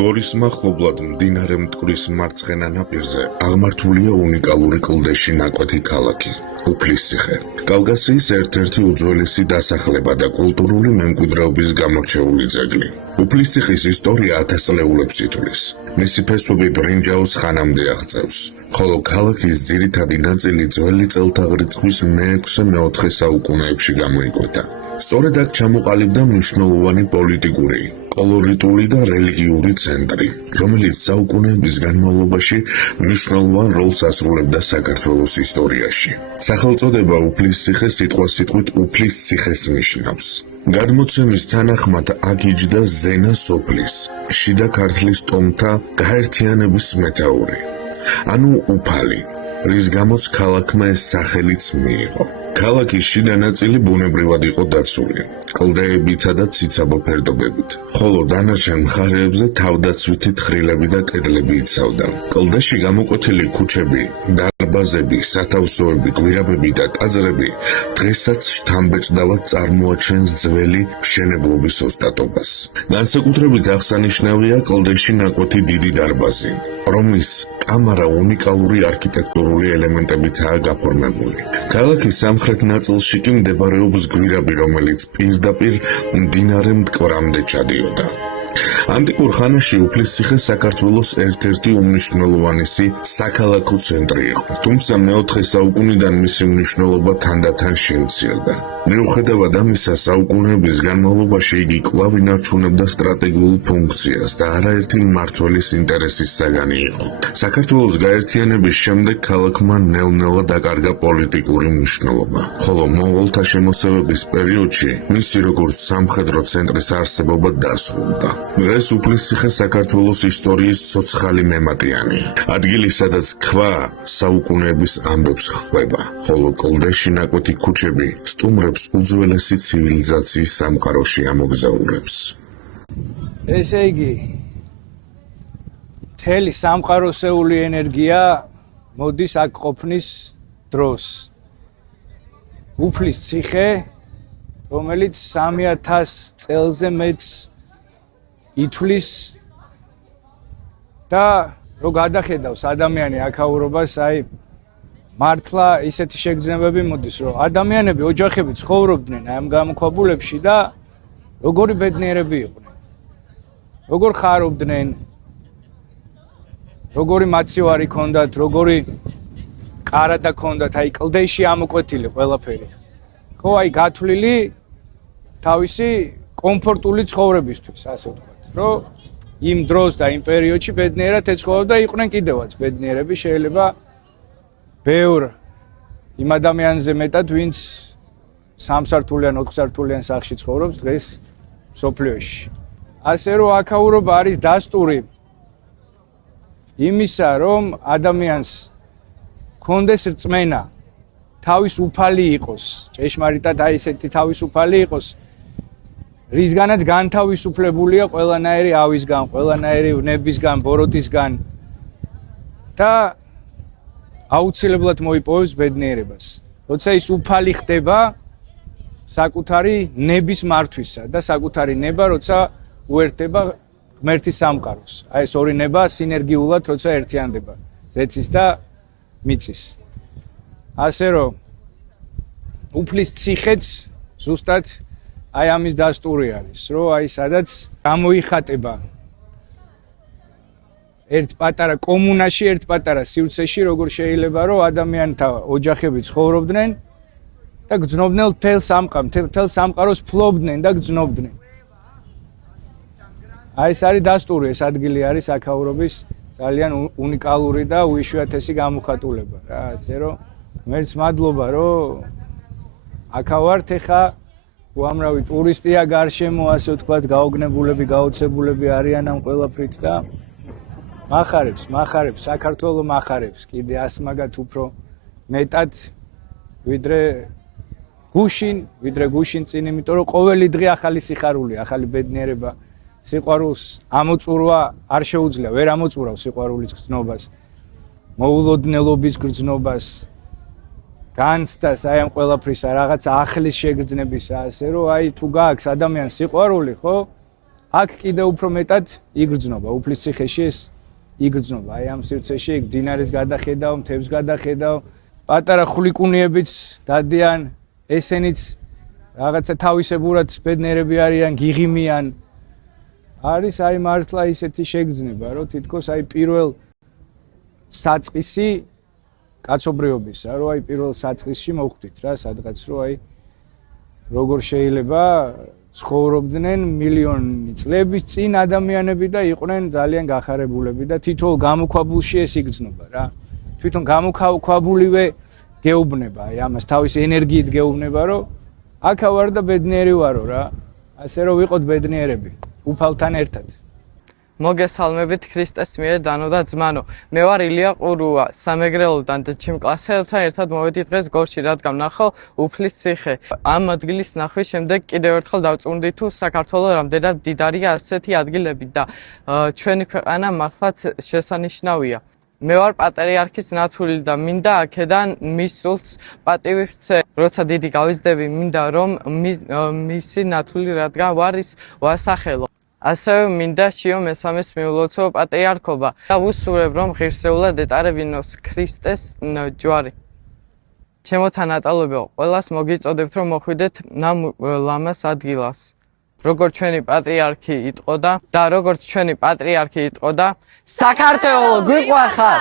გორის მახლობლად მდინარე მტკვრის მარცხენა ნაპირზე აღმართულია უნიკალური კლდეში ნაკვეთი ქალაქი უფლისციხე. კავკასიის ერთ-ერთი უძველესი დასახლება და კულტურული მემკვიდრეობის გამორჩეული ძეგლი. უფლისციხის ისტორია 1000 წლეულებს ითვლის. მისი ფესვები ბრინჯაოს ხანამდე აღწევს, ხოლო ქალაქის ძირითადი ნაწილი ძველი წელთაღრიცხვის მე-6-მე-4 საუკუნეებში გამოიკვეთა. სწორედ აქ ჩამოყალიბდა მნიშვნელოვანი პოლიტიკური, კოლორიტული და რელიგიური ცენტრი, რომელიც საუკუნეების განმავლობაში მნიშვნელოვან როლს ასრულებდა საქართველოს ისტორიაში. სახელწოდება უფლისციხე სიტყვასიტყვით უფლისციხეს ნიშნავს. გადმოცემის თანახმად აქ იჯდა ზენა სოფლის, შიდა ქართლის ტომთა გაერთიანების მეთაური, ანუ უფალი, რის გამოც ქალაქმა ეს სახელიც მიიღო. ქალაქის შიდა ნაწილი ბუნებრივად იყო დაცული, კლდეებითა და ციცაბო ფერდობებით, ხოლო დანარჩენ მხარეებზე თავდაცვითი თხრილები და კედლები იცავდა. კლდეში გამოკვეთილი ქუჩები, დარბაზები, სათავსოები, გვირაბები და ტაძრები დღესაც შთამბეჭდავად წარმოაჩენს ძველი მშენებლობის ოსტატობას. განსაკუთრებით აღსანიშნავია კლდეში ნაკვეთი დიდი დარბაზი, რომლის კამარა უნიკალური არქიტექტურული ელემენტებითაა გაფორმებული. ქალაქის სამხრეთ ნაწილში კი მდებარეობს გვირაბი, რომელიც პირდაპირ მდინარე მტკვრამდე ჩადიოდა. ანტიკურ ხანაში უფლისციხე საქართველოს ერთ-ერთი უმნიშვნელოვანესი საქალაქო ცენტრი იყო, თუმცა მე-4 საუკუნიდან მისი მნიშვნელობა თანდათან შემცირდა. მიუხედავად ამისა, საუკუნეების განმავლობაში იგი კვლავ ინარჩუნებდა სტრატეგიულ ფუნქციას და არაერთი მმართველის ინტერესის საგანი იყო. საქართველოს გაერთიანების შემდეგ ქალაქმა ნელ-ნელა დაკარგა პოლიტიკური მნიშვნელობა, ხოლო მონღოლთა შემოსევების პერიოდში მისი როგორც სამხედრო ცენტრის არსებობა დასრულდა. დღეს უფლისციხე საქართველოს ისტორიის ცოცხალი მემატიანია, ადგილი სადაც ქვა საუკუნეების ამბებს ხვდება, ხოლო კლდეში ნაკვეთი ქუჩები სტუმრებს უძველესი ცივილიზაციის სამყაროში ამოგზაურებს. ესე იგი, მთელი სამყაროსეული ენერგია მოდის აქ ყოფნის დროს. უფლისციხე, რომელიც 3000 წელზე მეც ითვლის და რო გადახედავს ადამიანი აქაურობას, აი მართლა ისეთი შეგრძნებები მოდის, რომ ადამიანები ოჯახები ცხოვრობდნენ ამ გამოქვაბულებში და როგორი ბედნიერები იყვნენ, როგორ ხარობდნენ, როგორი მაცივარი ჰქონდათ, როგორი კარადა ჰქონდათ, აი კლდეში ამოკვეთილი ყველაფერი. ხო, აი გათვლილი თავისი კომფორტული ცხოვრებისთვის, ასე ვთქვათ, რომ იმ დროს და იმ პერიოდში ბედნიერად ეცხოვრა და იყვნენ კიდევაც ბედნიერები, შეიძლება ბევრ იმ ადამიანზე მეტად, ვინც 3 სართულიან, 4 სართულიან სახლში ცხოვრობს დღეს მსოფლიოში. ასე რომ აქაურობა არის დასტური იმისა, რომ ადამიანს ჰქონდეს რწმენა, თავის უფალი იყოს, ჭეშმარიტად აი ესეთი თავის უფალი იყოს, რისგანაც განთავისუფლებულია ყველანაირი ავისგან, ყველანაირი ვნებისგან, ბოროტისგან და აუცილებლად მოიპოვებს ბედნიერებას. როცა ის უფალი ხდება საკუთარი ნების მართვისა და საკუთარი ნება, როცა უერთდება ღმერთის სამყაროს. აი ეს ორი ნება სინერგიულად როცა ერთიანდება, ზეცის და მიწის. ასე რომ უფლისციხეც ზუსტად აი ამის დასტური არის, რომ აი სადაც გამოიხატება ერთ პატარა კომუნაში, ერთ პატარა სივრცეში, როგორ შეიძლება რომ ადამიანთა ოჯახები ცხოვრობდნენ და გრძნობდნენ მთელ სამყაროს ფლობდნენ და გრძნობდნენ. აი ეს არის დასტური, ეს ადგილი არის აქაურობის ძალიან უნიკალური და უიშვიათესი გამოხატულება რა, ასე რომ მერც მადლობა, რომ აქავართ ეხა უამრავი ტურისტია გარშემო, ასე ვთქვათ, გაოგნებულები, გაოცებულები არიან ამ ყველაფრით და მახარებს, საქართველო მახარებს, კიდე 100 მაგათ უფრო მეტად, ვიდრე გუშინ წინ, იმიტომ რომ ყოველი დღე ახალი სიხარული, ახალი ბედნიერება, სიყვარულს ამოწურვა არ შეუძლია, ვერ ამოწურავს სიყვარულის გრძნობას, მოულოდნელობის გრძნობას, განცდას აი ამ ყველაფრისა, რაღაც ახლის შეგრძნებისა, ასე რომ აი თუ გააქვს ადამიანს სიყვარული, ხო? აქ კიდევ უფრო მეტად იგრძნობა, უფლისციხეში ეს იგრძნობა. აი ამ სივრცეში მდინარის გადახედავ, მთებს გადახედავ, პატარა ხვლიკუნიებიც დადიან, ესენიც რაღაცა თავისებურად ბედნიერები არიან, გიღიმიან. არის აი მართლა ისეთი შეგრძნება, რომ თითქოს აი პირველ საწყისი კაცობრიობისა, რომ აი პირველ საწყისში მოვხვდით რა, სადღაც რომ აი როგორ შეიძლება ცხოვრობდნენ მილიონი წლების წინ ადამიანები და იყვნენ ძალიან გახარებულები და თითოეულ გამოქვაბულში ეს იგრძნობა რა. თვითონ გამოქვაბულივე გეუბნება, აი ამას თავის ენერგიით გეუბნება, რომ აქა ვარ და ბედნიერი ვარო რა. ასე რომ ვიყოთ ბედნიერები, უფალთან ერთად. მოგესალმებით ქრისტეს მიერ დანო და ძმანო. მე ვარ ილია ყურუა, სამეგრელოდან და ჩემ კლასელებთან ერთად მოვედი დღეს გორში, რადგან ვნახო უფლისციხე. ამ ადგილის ნახვის შემდეგ კიდევ ერთხელ დავწუნდი თუ საქართველოს რამდენად მდიდარია ასეთი ადგილები და ჩვენი ქვეყანა მართლაც შესანიშნავია. მე ვარ პატრიარქის ნათული და მინდა აქედან მის სულს პატივი ვცე. როცა დიდი გავიზრდები, მინდა რომ მისი ნათული რადგან ვარ ის ვასახელო. ასევე მინდა შიო მესამეს მიულოცო პატრიარქობა და ვუსურებ რომ ღირსეულად ეტარებინოს ქრისტეს ჯვარი. ჩემო თანატოლებო, ყველას მოგიწოდებთ რომ მოხვიდეთ ამ ლამას ადგილას. როგორც ჩვენი პატრიარქი იტყოდა და როგორც ჩვენი პატრიარქი იტყოდა, საქართველო გვიყვარხარ!